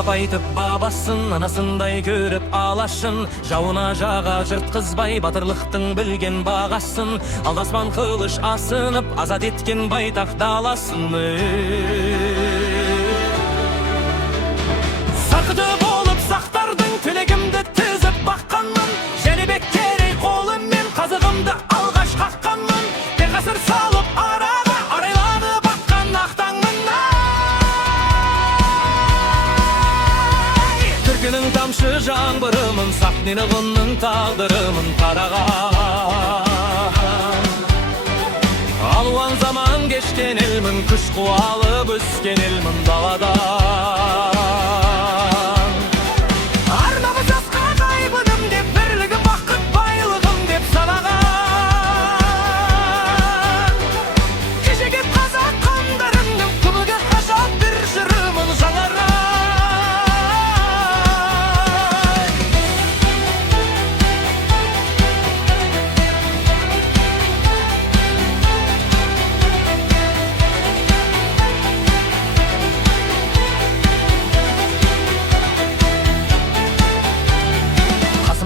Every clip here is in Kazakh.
жырлап айтып бабасын, анасындай көріп алашын. Жауына жаға жыртқызбай батырлықтың білген бағасын. Алдаспан қылыш асынып азат еткен байтақ даласын. Сақыды болып сақтардың тілегімді тізіп баққанмын. Жәнібек керей қолыммен қазығымды алғаш қаққанмын. Ғасыр салып араға арайланып баққан ақтаңмын. Түркінің тамшы жаңбырымын, Сахнинығының тағдырымын қараған. Алуан заман кешкен елмін, күш қуалып өскен елмін даладан. Арнамыз жасқа қайбыным деп, бірлігім бақыт байлығым деп санаған. Кешегі қазақ қандарымның күбігі ғажап бір жырымын жаңарған.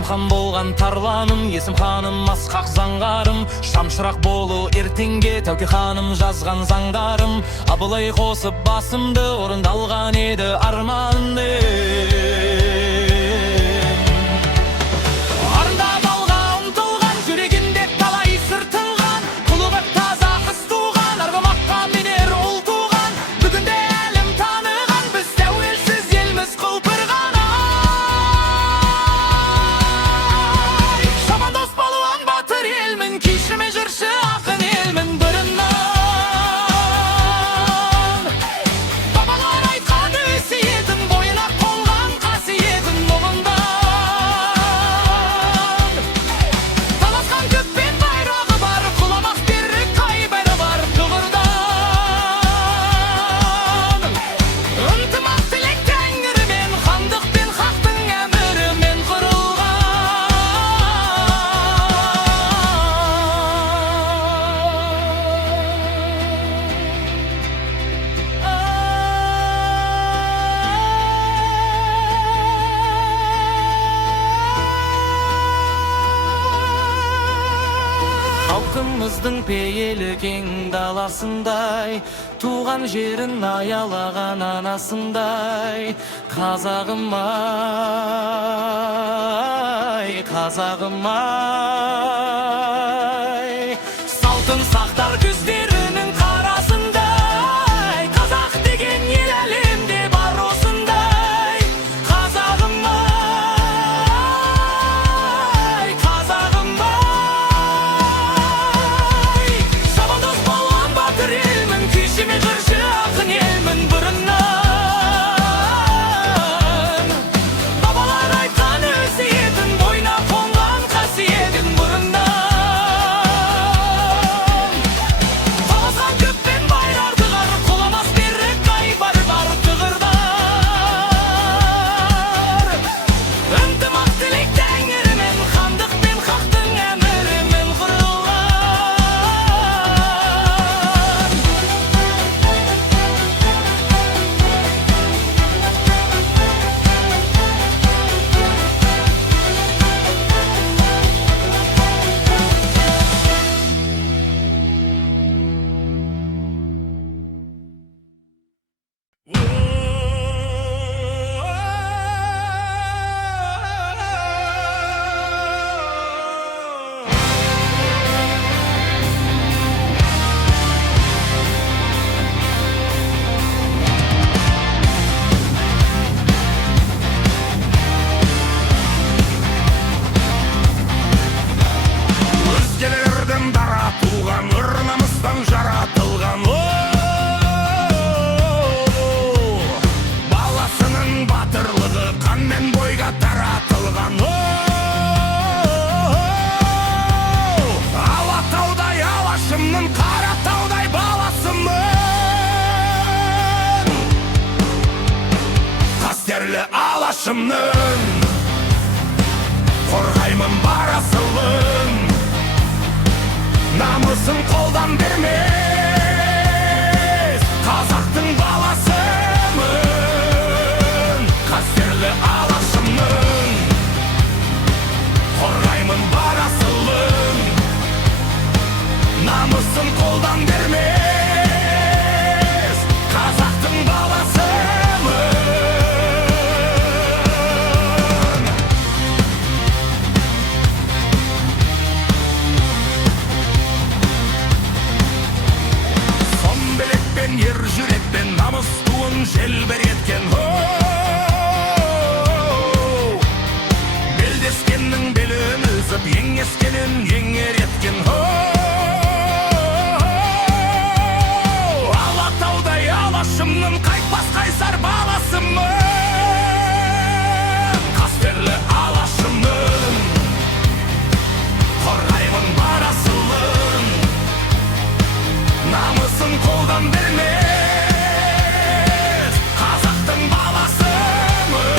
Хан болған тарланым, есім ханым асқақ заңғарым. Шамшырақ болу ертеңге Тәуке ханым жазған заңдарым. Абылай қосып басымды орындалған еді арманды. Арындап алға ұмтылған, жүрегінде талай сыр тыңған. Құлығы таза қыз туған, арғымаққа менер ұл туған. Бүгінде әлем таныған, біз тәуелсіз елміз құлпырған. Кешіме жыршы ақын елмін бұрыннан. Бабалар айтқан өсиетін, бойына қонған қасиетін мұңындан. Таласқан көппен байрағы бар, құламақ берік қайбары бар тұғырдан. Ынтымақ тілек тәңірімен, хандық пен хақтың әмірімен құрылған. Халқымыздың пейілі кең даласындай, туған жерін аялаған анасындай. Қазағым ай, қазағым ай, салтын сақтар көздерінің қарасындай. Қазақ деген ел әлемде бар осындай. Қазағым ай, қазағым ай, шабандоз болған батыр елмін, күйшіме жыршы ақын елмін бұрыннан. Бабалар айтқан өсиетін, бойына қонған қасиетін бұрыннан. Таласқан көппен байрар тығар, құламас берік қайбар бар тұғырдар. Ынтымақ тілек тәңірімен, хандық пен хақтың әмірімен құрылған. Өзгелердің дара туған, ыр-намыстан жаратылған. Баласының батырлығы қанмен бойға таратылған. Алатаудай алашымның, Қаратаудай баласымын. Қастерлі алашымның, қорғаймын бар асылын. Намысын қолдан бермес, қазақтың баласымын. ер жүрекпен намыс туын желбіреткен. Белдескеннің белін үзіп, еңескенін еңер еткен. Алатаудай алашымның қайтпас қайсар баласымын. Қастерлі алашымның қорғаймын бар асылын. Намысын қолдан бермес қазақтың баласымын.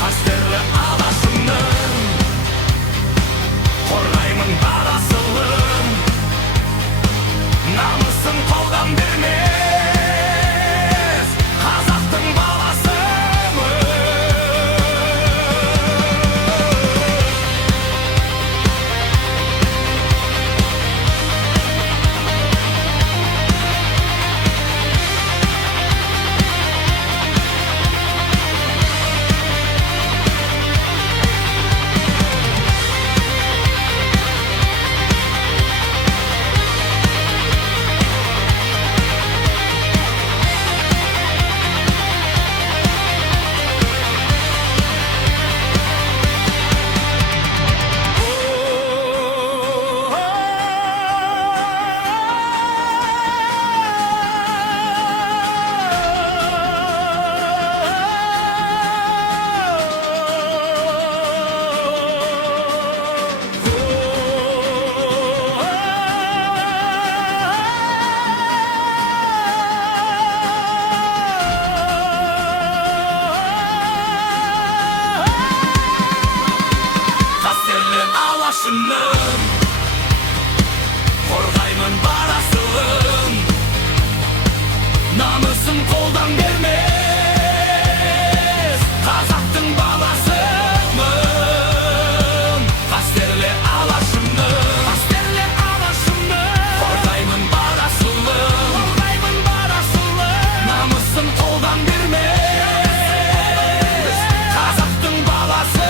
Қастерлі алашымның қорғаймын бар асылын. Намысын қолдан бермес қазақтың баласымын. Алашымның қорғаймын бар асылын. Намысын қолдан бермес қазақтың баласымын. Қастерлі алашымның қорғаймын бар асылын. Намысын қолдан бермес қазақтың баласымын.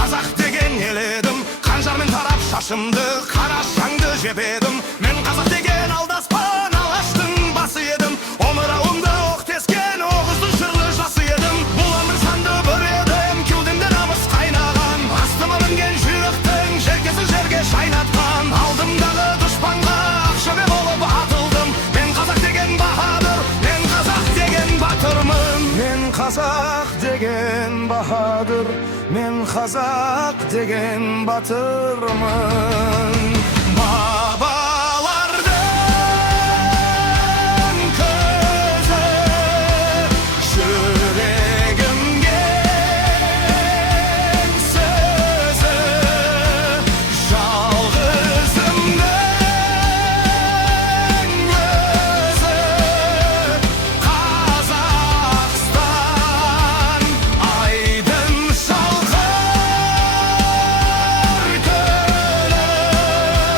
Қазақ деген ел едім, қанжармен тарап шашымды, қара шаңды жеп едім. Мен қазақ деген алдаспан алаштың басы едім. Омырауымда оқ тескен оғыздың шырлы жасы едім. Бұлан бір санды бір едім, кеудемде намыс қайнаған. Астыма мінген жүйріктің желкесін жерге шайнатқан. Алдымдағы дұшпанға ақшөбе болып атылдым. Мен қазақ деген баһадыр, мен қазақ деген батырмын. Мен қазақ деген баһадыр, мен қазақ деген батырмын. Бабалардың көзі жүрегімге сөзі, жалғызымның өзі. Қазақстан айдын шалқар көлім,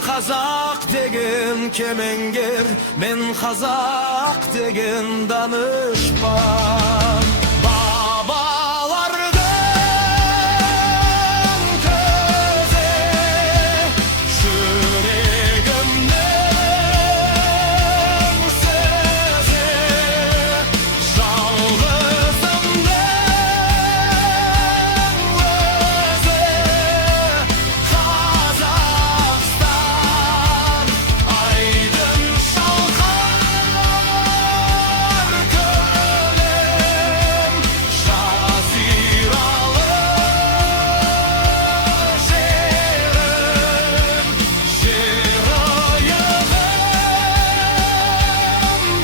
қазақ деген кемеңгер, мен қазақ деген данышпан. Бабалардың көзі жүрегімнің сөзі, жалғызымның өзі. Қазақстан айдын шалқар көлем, жазиралы жерім, жерұйығым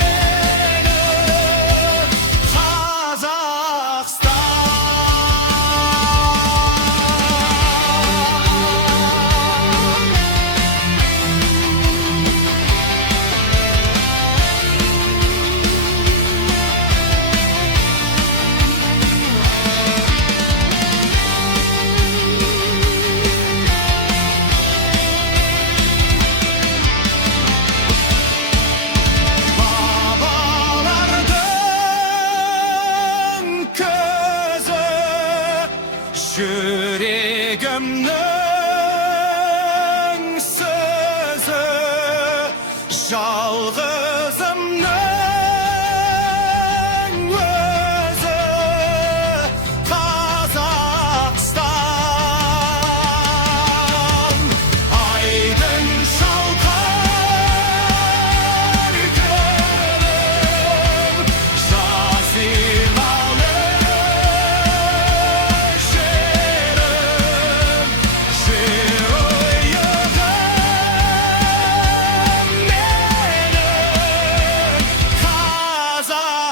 менің Қазақстан. Бабалардың көзі жүрегімнің сөзі, жалғызымның өзі. Қазақстан айдын шалқар көлем, жазиралы жерім, жерұйығым менің Қазақстан.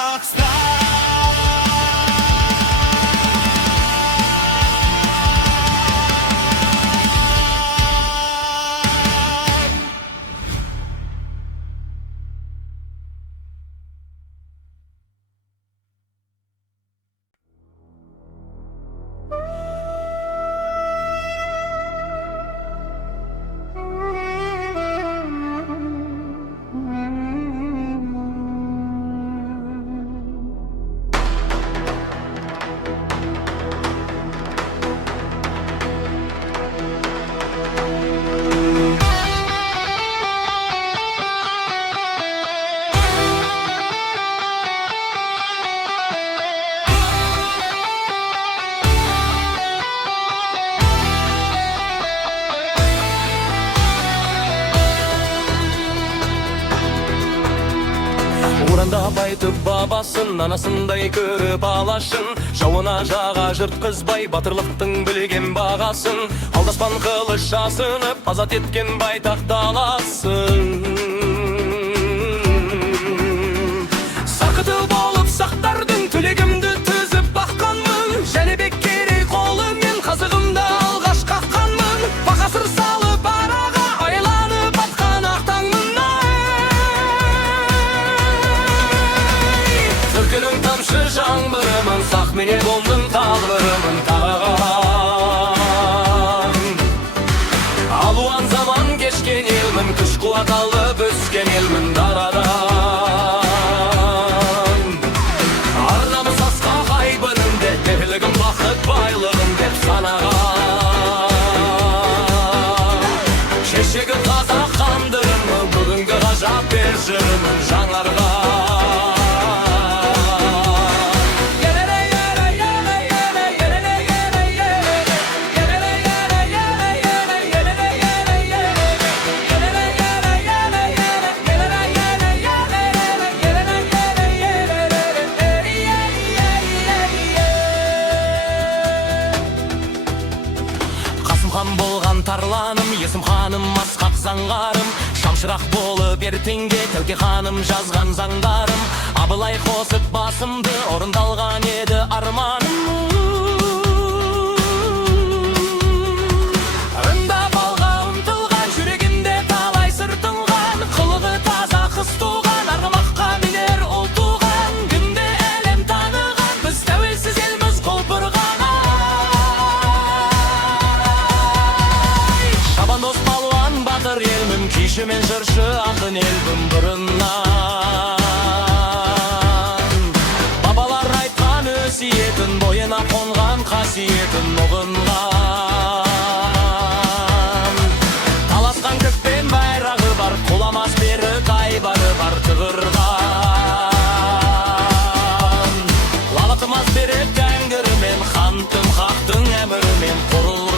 Урандап айтып бабасын, анасындай көріп алашын, жауына жаға жыртқызбай батырлықтың білген бағасын, алдаспан қылыш асынып азат еткен байтақ даласын. Сақыты болып сақтардың тілегімді түзіп баққанмын, Жәнібек Керей қолымен қазығымда алғаш қаққанмын. Бақасыр салып араға айланып атқан ақтаңмын. Түркінің тамшы жаңбырымын, сақ менен болдым талбырымын тағаған. Алуан заман кешкен елмін, күш қуат алып өскен елмін дарадан. Арнамыз асқақ айбыным деп, бірлігім бақыт байлығым деп санаған. Кешегі қазақ хандығымы, бүгінгі ғажап бер жырымын жаңарға. Хан болған тарланым, есім ханым асқақ заңғарым, шамшырақ болып ертеңге Тәуке ханым жазған заңдарым. Абылай қосып басымды, орындалған еді арманым. Ындап алға ұмтылған, жүрегінде талай сыр тұнған, қылығы таза қыз туған, арғымаққа мінер ұл туған. Күнде әлем таныған, біз тәуелсіз елміз құлпырған. Шабандоз палуан батыр ел күйші мен жыршы ақын елдің бұрыннан. Бабалар айтқан өсиетін, бойына қонған қасиетін ұғынған. Таласқан көк пен байрағы бар, құламас берік айбары бар тұғырған. Лағытымас берік тәңірімен, хантым хақтың әмірімен құрылған.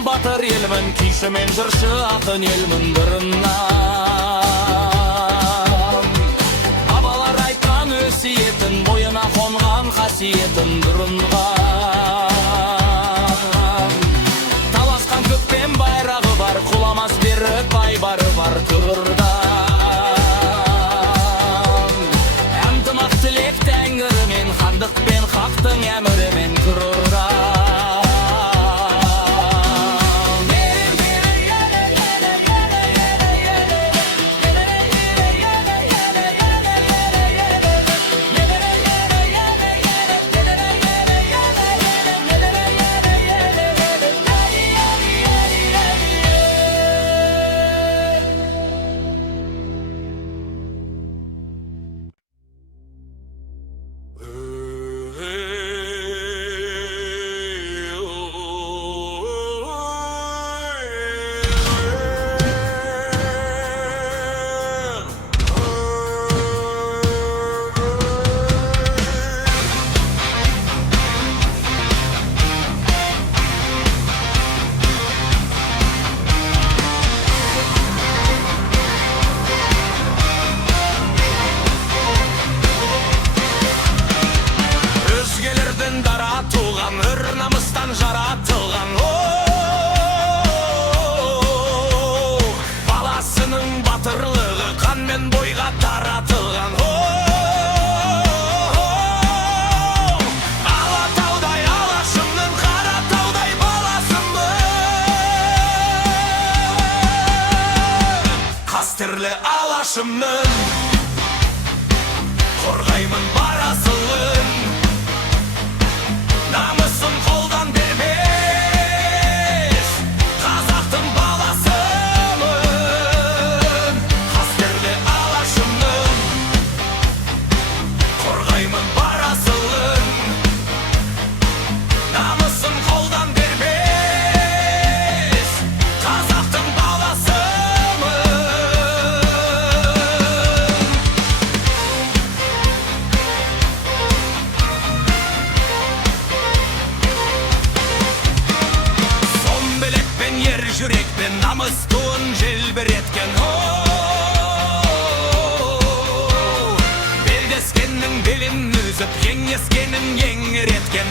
Батыр елмін, күйші мен жыршы ақын елмін бұрыннан. Бабалар айтқан өсиетін, бойына қонған қасиетін бұрынған. Таласқан көк пен байрағы бар, құламас берік байбары бар тұғырдан. Әмтымақ тілек тәңірімен, хандық пен хақтың әмірімен тұрырдан. Жаратылған баласының батырлығы қанмен бойға таратылған. Алатаудай алашымның, қаратаудай баласымын. Қастерлі алашымның, қорғаймын бар асылын. Намысын қолдан бермес, қазақтың баласымын. Қастерлі алашымның, қорғаймын бар асылын. Намысын қолдан бермес, қазақтың баласымын. Жүрекпен намыс туын желбіреткен. Белдескеннің белін үзіп, еңескенін еңіреткен.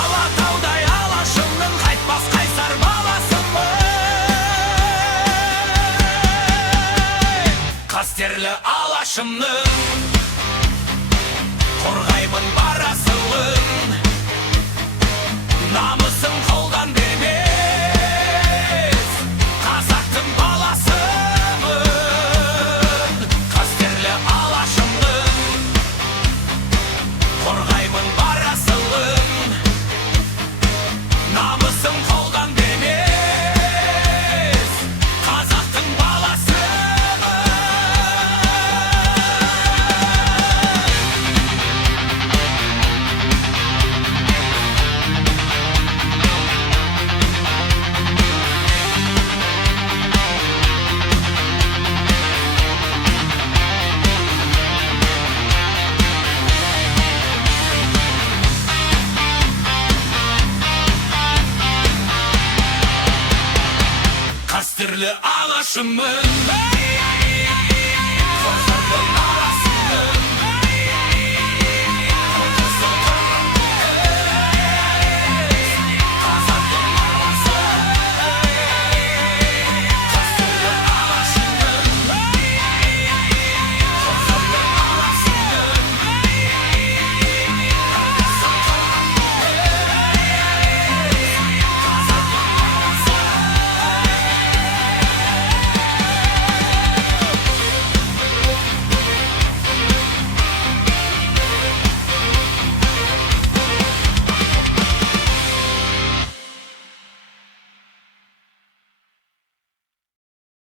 Алатаудай алашымның, қайтпас қайсар баласымын. Қастерлі алашымның, қорғаймын бар асылын. Намысын қолдан бермес, қазақтың баласымын. Қастерлі алашымның, қорғаймын бар асылын. Намысын қолдан бермес, қазақтың баласымын. ағашымын